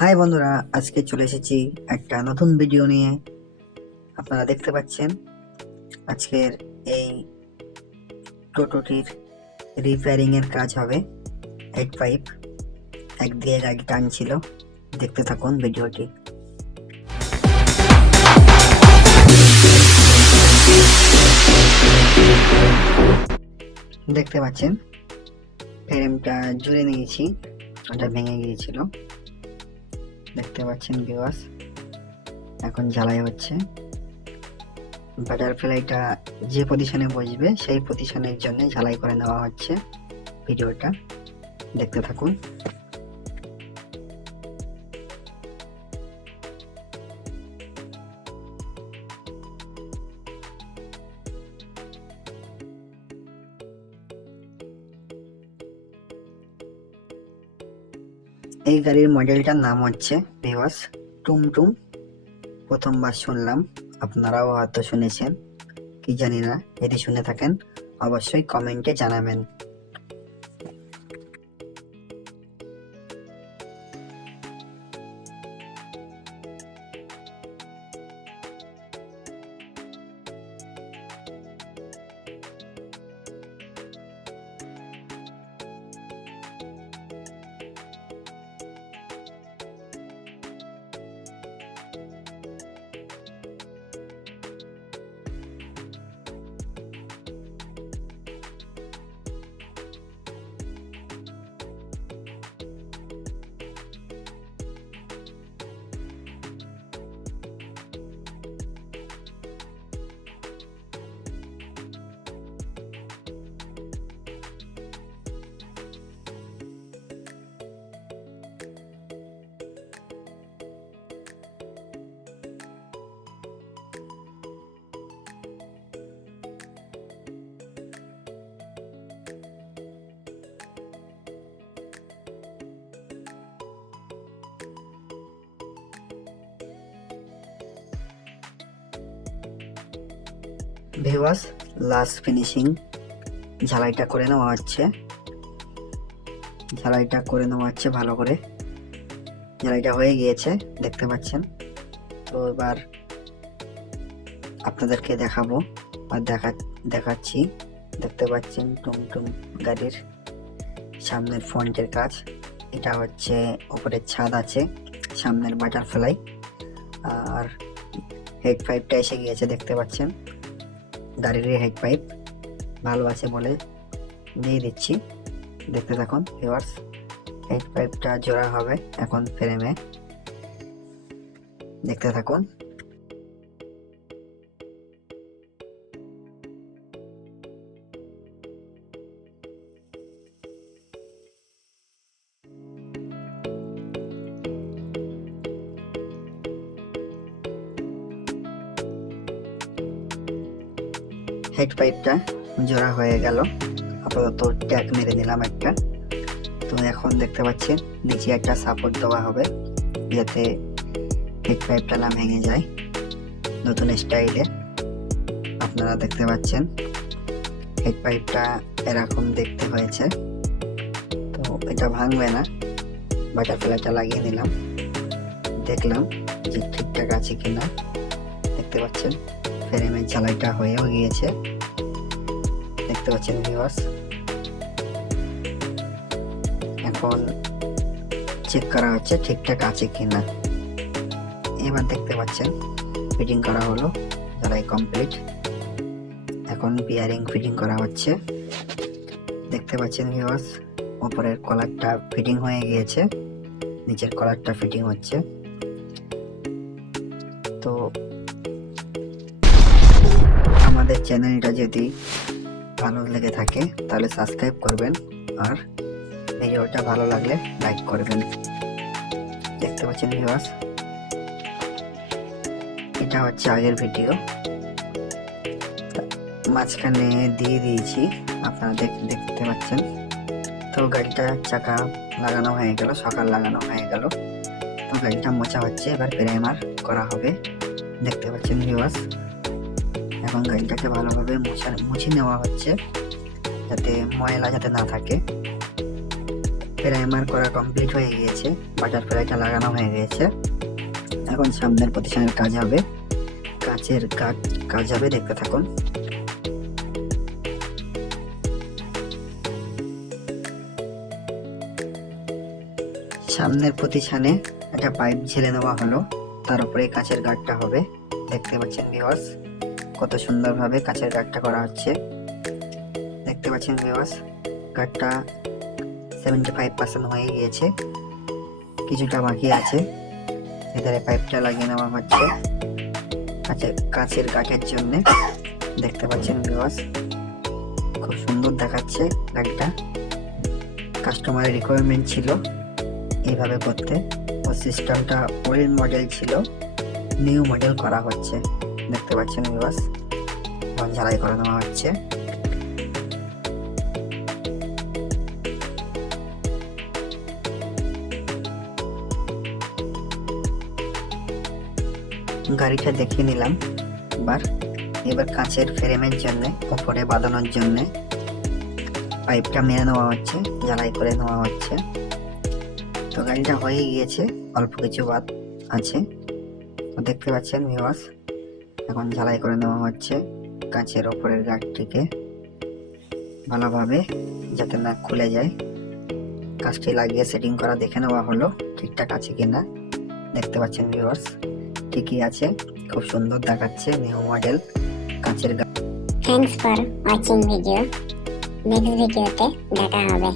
High বন্ধুরা, আজকে চলে এসেছি একটা নতুন ভিডিও নিয়ে। আপনারা দেখতে পাচ্ছেন আজকের এই টোটোটির রিপেয়ারিং এর কাজ হবে। হেড পাইপ এক দিয়ে গাড়ি টানছিল। দেখতে থাকুন ভিডিওটি। দেখতে পাচ্ছেন ফ্রেমটা জুড়ে নিয়েছি, ওটা ভেঙে গিয়েছিল। দেখতে পাচ্ছেন ভিউয়ার্স, এখন ঝালাই হচ্ছে। বাটারফ্লাইটা যে পজিশনে বসবে সেই পজিশনের জন্য ঝালাই করে নেওয়া হচ্ছে। ভিডিওটা দেখতে থাকুন। এই গাড়ির মডেলটার নাম হচ্ছে ভিউয়ার্স টুমটুম। প্রথমবার শুনলাম, আপনারাও হয়তো শুনেছেন কি জানি না। যদি শুনে থাকেন অবশ্যই কমেন্টে জানাবেন। ভিউয়ার্স লাস্ট ফিনিশিং ঝালাইটা করে নেওয়া হচ্ছে। ভালো করে। ঝালাইটা হয়ে গিয়েছে, দেখতে পাচ্ছেন। তো এবার আপনাদেরকে দেখাবো আর দেখাচ্ছি। দেখতে পাচ্ছেন টুমটুম গাড়ির সামনের ফ্রন্টের কাজ। এটা হচ্ছে উপরের ছাদ আছে, সামনের বাটারফ্লাই, আর হেড পাইপটা এসে গিয়েছে। দেখতে পাচ্ছেন গাড়ির হেড পাইপ ভালো আছে বলে দিয়ে দিচ্ছি। দেখতে থাকুন ভিউয়ার্স, হেড পাইপটা জোড়া হবে এখন ফ্রেমে। দেখতে থাকুন। হেড পাইপটা জোড়া হয়ে গেল, আপাতত ট্যাগ মেরে দিলাম একটা। তো এখন দেখতে পাচ্ছেন নিচে একটা সাপোর্ট দেওয়া হবে যাতে হেড পাইপটা না ভেঙে যায়, নতুন স্টাইলে। আপনারা দেখতে পাচ্ছেন হেড পাইপটা এরকম দেখতে হয়েছে। তো এটা ভাঙবে না, বাটারফ্লাইটা লাগিয়ে নিলাম, দেখলাম যে ঠিকঠাক আছে কিনা। দেখতে পাচ্ছেন ফ্রেমের ঝালাইটা হয়েও গিয়েছে। দেখতে পাচ্ছেন ভিউয়ার্স, এখন চেক করা হচ্ছে ঠিকঠাক আছে কিনা। এবার দেখতে পাচ্ছেন ফিটিং করা হলো, ঝালাই কমপ্লিট। এখন বিয়ারিং ফিটিং করা হচ্ছে। দেখতে পাচ্ছেন ভিউয়ার্স, উপরের কলারটা ফিটিং হয়ে গিয়েছে, নিচের কলারটা ফিটিং হচ্ছে। তো আমাদের চ্যানেলটা যদি ভালো লেগে থাকে তাহলে সাবস্ক্রাইব করবেন, আর ভিডিওটা ভালো লাগলে লাইক করবেন। দেখতে পাচ্ছেন ভিউয়ার্স, এটা হচ্ছে আগের ভিডিও, মাঝখানে দিয়ে দিয়েছি, আপনারা দেখতে পাচ্ছেন। তো গাড়িটা চাকা লাগানো হয়ে গেল, সকাল লাগানো হয়ে গেল। তো গাড়িটা মোছা হচ্ছে, এবার প্রাইমার করা হবে। দেখতে পাচ্ছেন ভিউয়ার্স, এখন গাড়িটাকে ভালোভাবে মুছে নেওয়া হচ্ছে যাতে ময়লা যাতে না থাকে। প্রাইমার করা কমপ্লিট হয়ে গিয়েছে, বাটারফ্লাইটা লাগানো হয়ে গিয়েছে। এখন সামনের প্রতিষ্ঠানের কাজ হবে, কাচের কাজ হবে, দেখতে থাকুন। সামনের প্রতিষ্ঠানে একটা পাইপ ঝেলে নেওয়া হলো, তার উপরে কাচের গার্ডটা হবে। দেখতে পাচ্ছেন ভিউয়ার্স, কত সুন্দরভাবে কাচের গার্ডটা করা হচ্ছে। দেখতে পাচ্ছেন ভিউয়ার্স, গার্ডটা 75% হয়ে গিয়েছে, কিছুটা বাকি আছে। এধারে পাইপটা লাগিয়ে নেওয়া হচ্ছে কাচের গার্ডের জন্য। দেখতে পাচ্ছেন ভিউয়ার্স, খুব সুন্দর দেখাচ্ছে গাড়িটা। কাস্টমারের রিকোয়ারমেন্ট ছিল এইভাবে করতে, ও সিস্টেমটা ওল্ড মডেল ছিল, নিউ মডেল করা হচ্ছে। দেখতে পাচ্ছেন ভিউয়ার্স, এখন ঝালাই করে নেওয়া হচ্ছে। গাড়িটা দেখিয়ে নিলাম। এবার কাঁচের ফ্রেমের জন্য, উপরে বাঁধানোর জন্য পাইপটা মেরে নেওয়া হচ্ছে, ঝালাই করে নেওয়া হচ্ছে। তো গাড়িটা হয়ে গিয়েছে, অল্প কিছু বাদ আছে। তো দেখতে পাচ্ছেন ভিউয়ার্স, এখন ঝালাই করে নেওয়া হচ্ছে কাঁচের ওপরের গার্ডটিকে ভালোভাবে, যাতে না খুলে যায়। কাঁচটি লাগিয়ে সেটিং করা দেখে নেওয়া হলো ঠিকঠাক আছে কিনা। দেখতে পাচ্ছেন ভিউয়ার্স, ঠিকই আছে, খুব সুন্দর দেখাচ্ছে, নিউ মডেল কাঁচের guard. Thanks for watching video. Next ভিডিওতে দেখা হবে।